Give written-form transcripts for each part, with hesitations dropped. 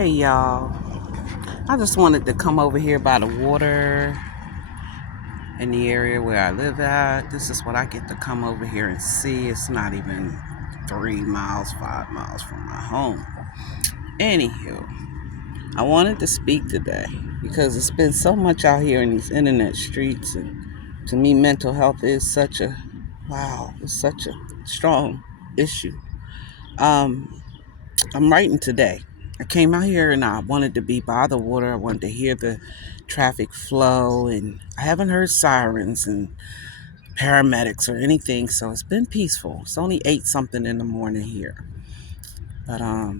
Hey y'all, I just wanted to come over here by the water in the area where I live at. This is what I get to come over here and see. It's not even 3 miles, 5 miles from my home. Anywho, I wanted to speak today because it's been so much out here in these internet streets, and to me, mental health is it's such a strong issue. Um, I'm writing today. I came out here and I wanted to be by the water. I wanted to hear the traffic flow, and I haven't heard sirens and paramedics or anything, so it's been peaceful. It's only 8 something in the morning here. But I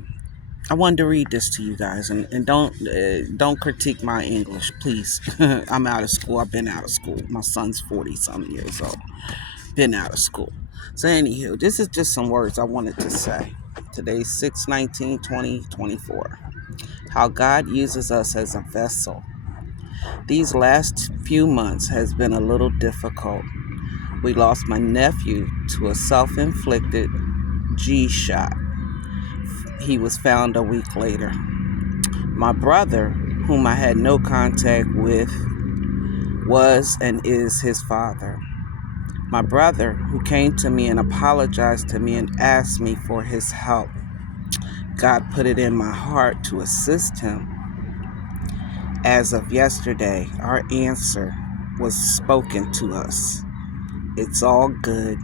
wanted to read this to you guys, and don't critique my English, please. I'm out of school. I've been out of school. My son's 40 some years old. Been out of school. So anywho, this is just some words I wanted to say. Today's 6/19/2024. How God uses us as a vessel. These last few months has been a little difficult. We lost my nephew to a self-inflicted G-shot. He was found a week later. My brother, whom I had no contact with, was and is his father. My brother, who came to me and apologized to me and asked me for his help. God put it in my heart to assist him. As of yesterday, our answer was spoken to us. It's all good,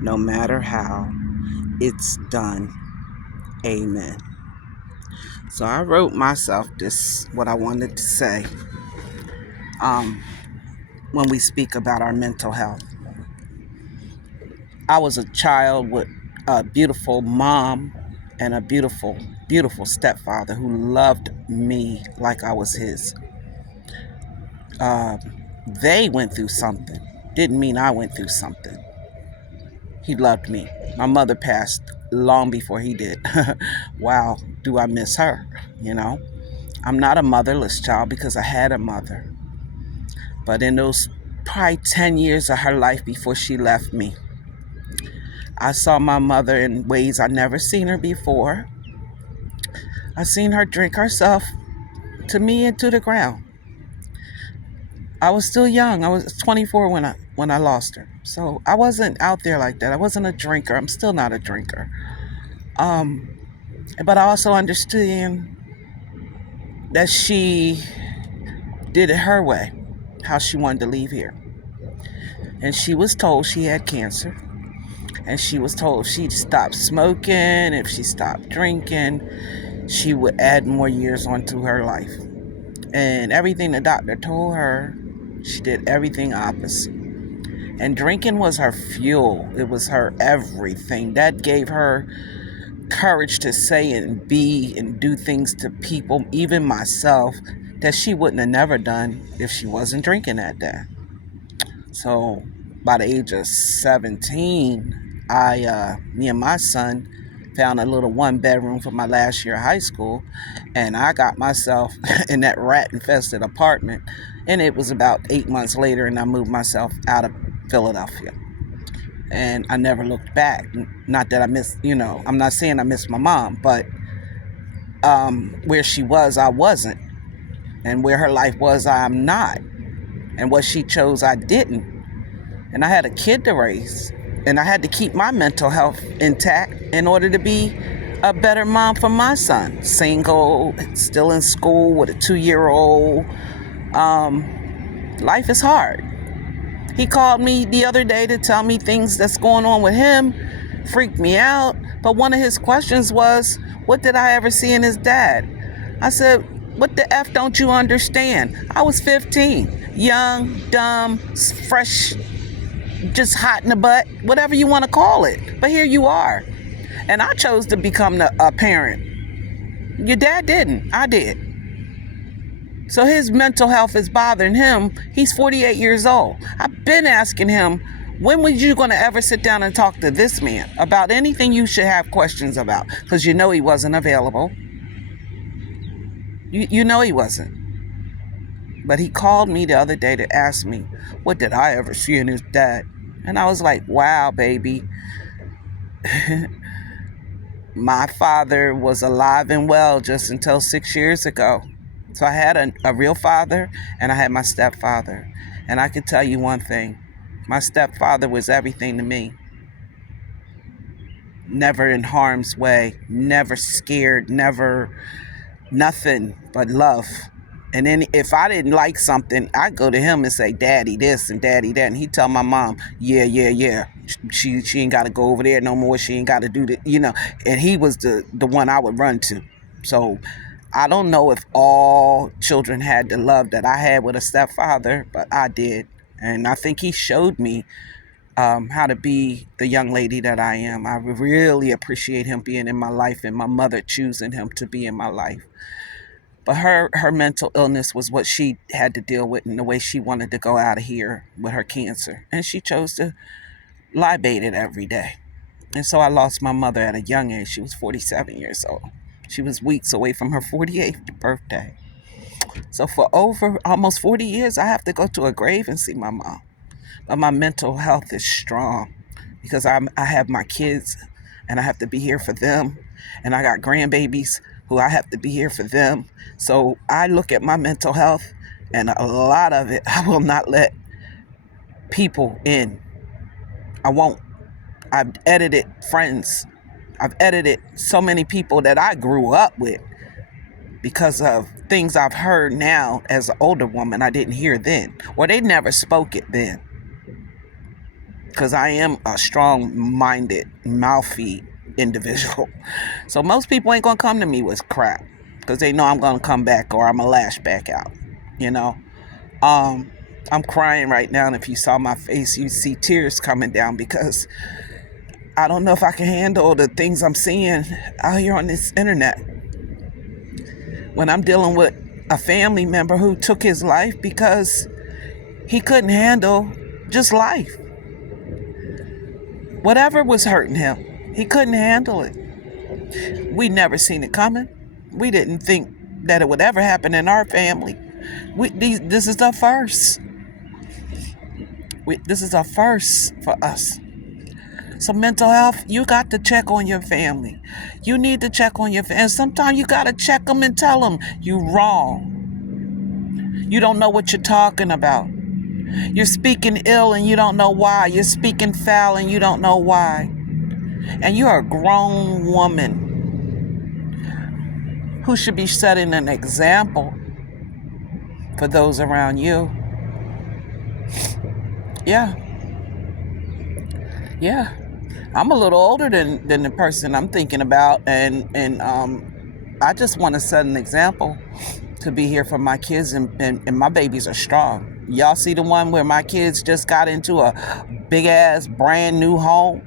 no matter how. It's done. Amen. So I wrote myself this, what I wanted to say when we speak about our mental health. I was a child with a beautiful mom and a beautiful, beautiful stepfather who loved me like I was his. They went through something. Didn't mean I went through something. He loved me. My mother passed long before he did. Wow, do I miss her, you know? I'm not a motherless child because I had a mother. But in those probably 10 years of her life before she left me, I saw my mother in ways I never seen her before. I seen her drink herself to me into the ground. I was still young. I was 24 when I lost her. So I wasn't out there like that. I wasn't a drinker. I'm still not a drinker. But I also understand that she did it her way, how she wanted to leave here. And she was told she had cancer. And she was told if she stopped smoking, if she stopped drinking, she would add more years onto her life. And everything the doctor told her, she did everything opposite. And drinking was her fuel. It was her everything. That gave her courage to say and be and do things to people, even myself, that she wouldn't have never done if she wasn't drinking that day. So by the age of 17, me and my son found a little 1-bedroom for my last year of high school, and I got myself in that rat-infested apartment, and it was about 8 months later, and I moved myself out of Philadelphia. And I never looked back. Not that I miss, I'm not saying I miss my mom, but where she was, I wasn't. And where her life was, I'm not. And what she chose, I didn't. And I had a kid to raise. And I had to keep my mental health intact in order to be a better mom for my son. Single, still in school with a 2-year-old. Life is hard. He called me the other day to tell me things that's going on with him. Freaked me out. But one of his questions was, what did I ever see in his dad? I said, what the F don't you understand? I was 15. Young, dumb, fresh, just hot in the butt, whatever you want to call it. But here you are. And I chose to become a parent. Your dad didn't. I did. So his mental health is bothering him. He's 48 years old. I've been asking him, when was you going to ever sit down and talk to this man about anything you should have questions about? Because he wasn't available. You know he wasn't. But he called me the other day to ask me, what did I ever see in his dad? And I was like, wow, baby. My father was alive and well just until 6 years ago. So I had a real father and I had my stepfather. And I can tell you one thing. My stepfather was everything to me. Never in harm's way, never scared, never nothing but love. And then if I didn't like something, I'd go to him and say, Daddy this and Daddy that. And he'd tell my mom, yeah. She ain't got to go over there no more. She ain't got to do that, And he was the one I would run to. So I don't know if all children had the love that I had with a stepfather, but I did. And I think he showed me how to be the young lady that I am. I really appreciate him being in my life and my mother choosing him to be in my life. But her mental illness was what she had to deal with and the way she wanted to go out of here with her cancer. And she chose to libate it every day. And so I lost my mother at a young age. She was 47 years old. She was weeks away from her 48th birthday. So for over almost 40 years, I have to go to a grave and see my mom. But my mental health is strong because I have my kids and I have to be here for them. And I got grandbabies who I have to be here for them. So I look at my mental health and a lot of it, I will not let people in. I won't. I've edited friends. I've edited so many people that I grew up with because of things I've heard now as an older woman I didn't hear then. Or they never spoke it then. Because I am a strong-minded, mouthy individual. So most people ain't going to come to me with crap because they know I'm going to come back or I'm going to lash back out, I'm crying right now, and if you saw my face, you'd see tears coming down because I don't know if I can handle the things I'm seeing out here on this internet. When I'm dealing with a family member who took his life because he couldn't handle just life. Whatever was hurting him, he couldn't handle it. We never seen it coming. We didn't think that it would ever happen in our family. This is a first. This is a first for us. So mental health, you got to check on your family. You need to check on your family. And sometimes you got to check them and tell them you wrong. You don't know what you're talking about. You're speaking ill and you don't know why. You're speaking foul and you don't know why. And you're a grown woman who should be setting an example for those around you. Yeah. I'm a little older than the person I'm thinking about, and I just want to set an example to be here for my kids, and my babies are strong. Y'all see the one where my kids just got into a big ass brand new home?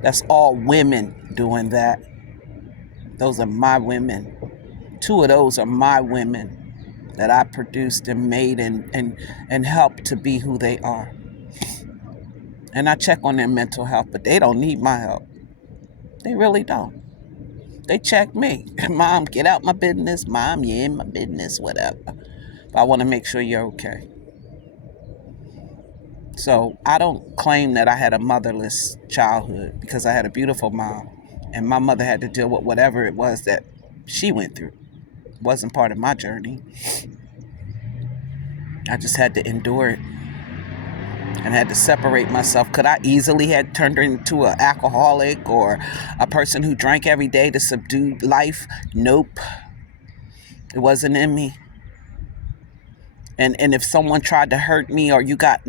That's all women doing that. Those are my women. 2 of those are my women that I produced and made and helped to be who they are. And I check on their mental health, but they don't need my help. They really don't. They check me. Mom, get out my business. Mom, you're in my business, whatever. But I want to make sure you're okay. So I don't claim that I had a motherless childhood because I had a beautiful mom. And my mother had to deal with whatever it was that she went through. It wasn't part of my journey. I just had to endure it. And had to separate myself. Could I easily have turned into an alcoholic or a person who drank every day to subdue life? Nope. It wasn't in me. And if someone tried to hurt me or you got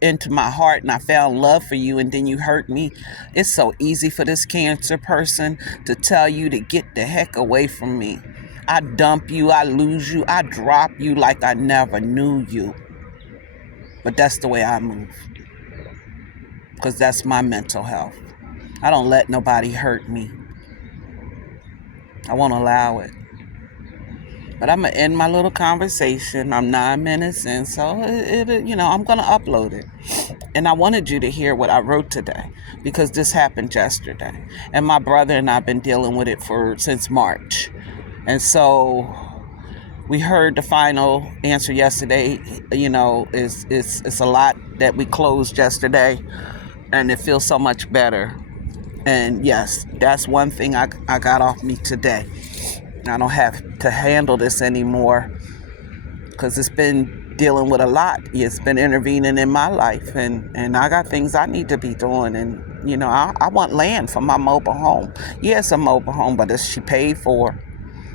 into my heart and I found love for you and then you hurt me, it's so easy for this cancer person to tell you to get the heck away from me. I dump you, I lose you, I drop you like I never knew you. But that's the way I move. Because that's my mental health. I don't let nobody hurt me. I won't allow it. But I'm going to end my little conversation. I'm 9 minutes in, so I'm going to upload it. And I wanted you to hear what I wrote today because this happened yesterday. And my brother and I have been dealing with it since March. And so we heard the final answer yesterday. It's a lot that we closed yesterday, and it feels so much better. And yes, that's one thing I got off me today. I don't have to handle this anymore because it's been dealing with a lot. It's been intervening in my life, and I got things I need to be doing. And I want land for my mobile home. Yeah, it's a mobile home, but she paid for.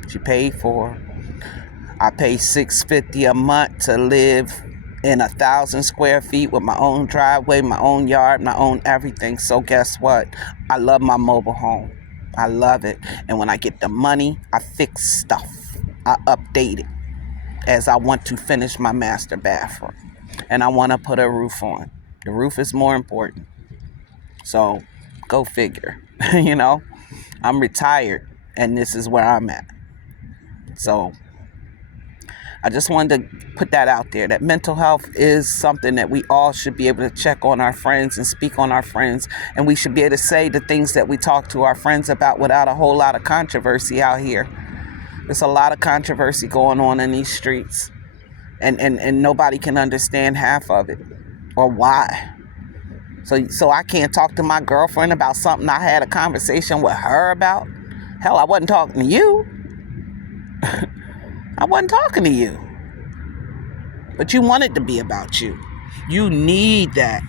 She paid for. I pay $650 a month to live in 1,000 square feet with my own driveway, my own yard, my own everything. So guess what? I love my mobile home. I love it. And when I get the money, I fix stuff. I update it as I want to finish my master bathroom. And I want to put a roof on. The roof is more important. So go figure. I'm retired and this is where I'm at. So I just wanted to put that out there, that mental health is something that we all should be able to check on our friends and speak on our friends. And we should be able to say the things that we talk to our friends about without a whole lot of controversy out here. There's a lot of controversy going on in these streets. And nobody can understand half of it or why. So I can't talk to my girlfriend about something I had a conversation with her about. Hell, I wasn't talking to you. I wasn't talking to you. But you want it to be about you. You need that.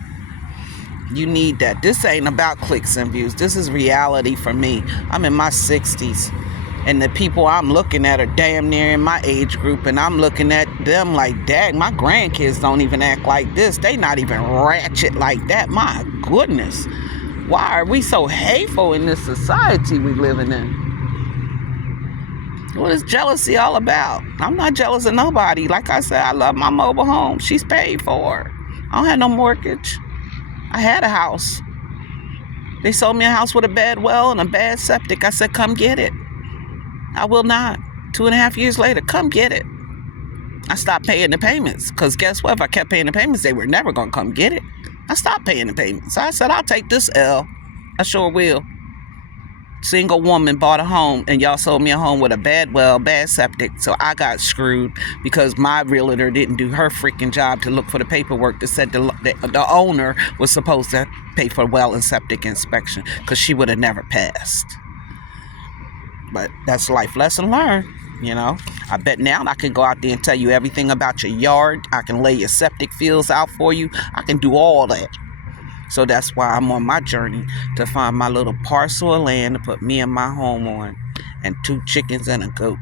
You need that. This ain't about clicks and views. This is reality for me. I'm in my 60s. And the people I'm looking at are damn near in my age group. And I'm looking at them like, dang, my grandkids don't even act like this. They not even ratchet like that. My goodness. Why are we so hateful in this society we living in? What is jealousy all about? I'm not jealous of nobody. Like I said, I love my mobile home. She's paid for. I don't have no mortgage. I had a house. They sold me a house with a bad well and a bad septic. I said, come get it. I will not. 2.5 years later, come get it. I stopped paying the payments because guess what? If I kept paying the payments, they were never going to come get it. I stopped paying the payments. I said, I'll take this L. I sure will. Single woman bought a home and y'all sold me a home with a bad well, bad septic. So I got screwed because my realtor didn't do her freaking job to look for the paperwork that said the owner was supposed to pay for well and septic inspection because she would have never passed. But that's life lesson learned. I bet now I can go out there and tell you everything about your yard. I can lay your septic fields out for you. I can do all that. So that's why I'm on my journey to find my little parcel of land to put me and my home on, and 2 chickens and a goat.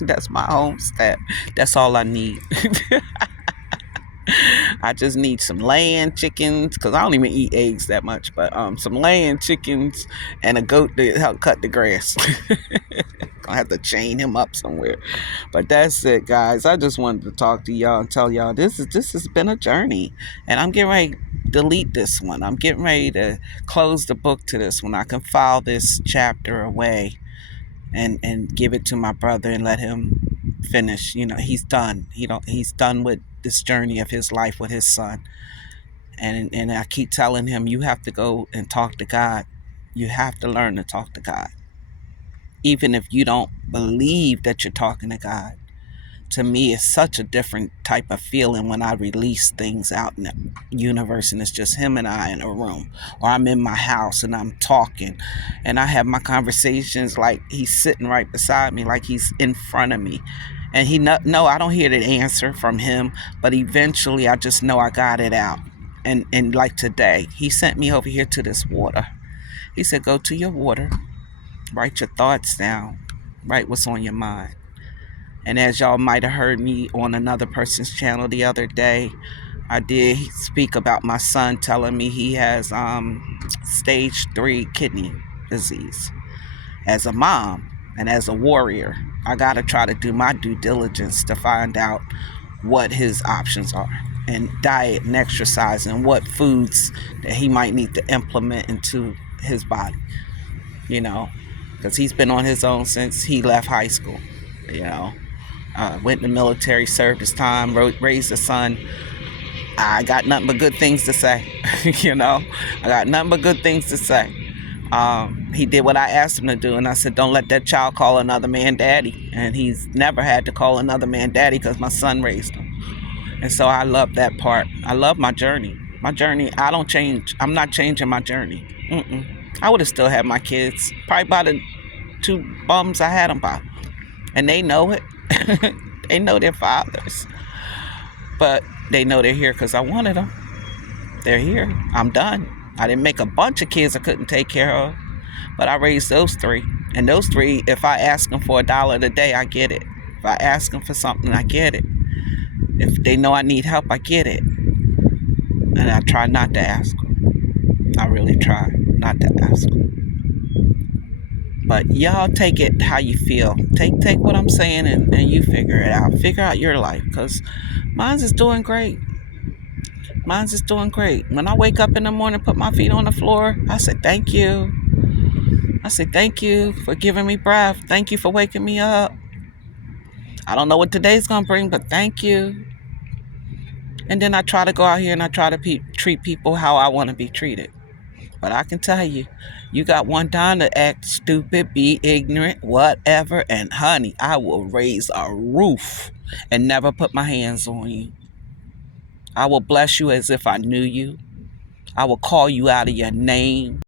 That's my homestead. That's all I need. I just need some land, chickens, because I don't even eat eggs that much, but some land, chickens, and a goat to help cut the grass. Gonna have to chain him up somewhere. But that's it, guys. I just wanted to talk to y'all and tell y'all this has been a journey, and I'm getting ready to delete this one. I'm getting ready to close the book to this one. I can file this chapter away and give it to my brother and let him finish. He's done. He's done with this journey of his life with his son. And I keep telling him, you have to go and talk to God. You have to learn to talk to God. Even if you don't believe that you're talking to God. To me, it's such a different type of feeling when I release things out in the universe and it's just him and I in a room. Or I'm in my house and I'm talking and I have my conversations like he's sitting right beside me, like he's in front of me. And no, I don't hear the answer from him, but eventually I just know I got it out. And like today, he sent me over here to this water. He said, go to your water, write your thoughts down, write what's on your mind. And as y'all might have heard me on another person's channel the other day, I did speak about my son telling me he has stage 3 kidney disease. As a mom and as a warrior, I got to try to do my due diligence to find out what his options are, and diet and exercise, and what foods that he might need to implement into his body, because he's been on his own since he left high school, went in the military, served his time, raised a son. I got nothing but good things to say. I got nothing but good things to say. He did what I asked him to do, and I said, don't let that child call another man daddy. And he's never had to call another man daddy because my son raised him. And so I love that part. I love my journey. I don't change. I'm not changing my journey. I would have still had my kids. Probably by the 2 bums I had them by. And they know it. They know their fathers. But they know they're here because I wanted them. They're here. I'm done. I didn't make a bunch of kids I couldn't take care of. But I raised those 3. And those 3, if I ask them for $1 a day, I get it. If I ask them for something, I get it. If they know I need help, I get it. And I try not to ask them. I really try not to ask them. But y'all take it how you feel. Take what I'm saying and you figure it out. Figure out your life. Because mine's is doing great. Mine's is doing great. When I wake up in the morning, put my feet on the floor, I say thank you. I say thank you for giving me breath. Thank you for waking me up. I don't know what today's going to bring, but thank you. And then I try to go out here and I try to treat people how I want to be treated. But I can tell you, you got one time to act stupid, be ignorant, whatever, and honey, I will raise a roof and never put my hands on you. I will bless you as if I knew you. I will call you out of your name.